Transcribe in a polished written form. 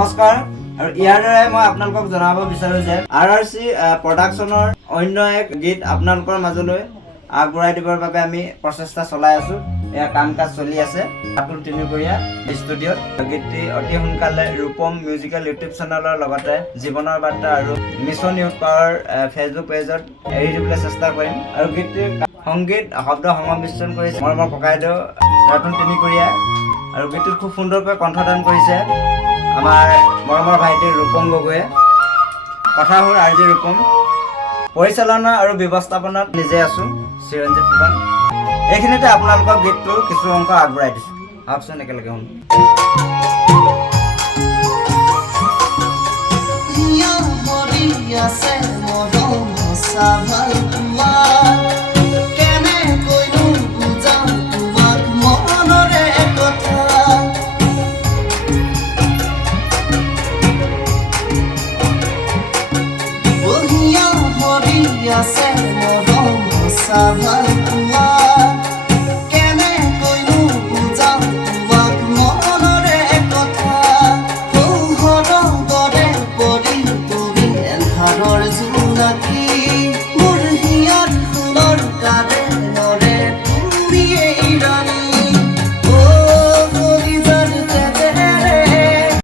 নমস্কাৰ আৰু ইয়াৰ দ্বাৰাই মই আপোনালোকক জনাব বিচাৰো যে RRC প্ৰডাকশ্যনৰ অন্য এক গীত আপোনালোকৰ মাজলৈ আগবঢ়াই দিবৰ বাবে আমি প্ৰচেষ্টা চলাই আছো। এয়া কাম কাজ চলি আছে আতুল তিনিকুৰীয়া ষ্টুডিঅ'ত। গীতটি অতি সোনকালে ৰূপম মিউজিকেল ইউটিউব চেনেলৰ লগতে জীৱনৰ বাৰ্তা আৰু মিছন ইউথ পাৱাৰ ফেচবুক পেজত এৰি দিবলৈ চেষ্টা কৰিম। আৰু গীতটিৰ সংগীত শব্দ সংমিশ্ৰণ কৰিছে মৰমৰ ককাইদেউ আতুল তিনিকুৰীয়াই। আৰু গীতটোত খুব সুন্দৰকৈ কণ্ঠদান কৰিছে আমাৰ মৰমৰ ভাইটি ৰূপম গগৈয়ে। কথা হ'ল RJ ৰূপম। পৰিচালনা আৰু ব্যৱস্থাপনাত নিজে আছো চিৰঞ্জিত ফুকন। এইখিনিতে আপোনালোকৰ গীতটোৰ কিছু অংশ আগবঢ়াই দিছোঁ। আহকচোন একেলগে শুনো। Yes,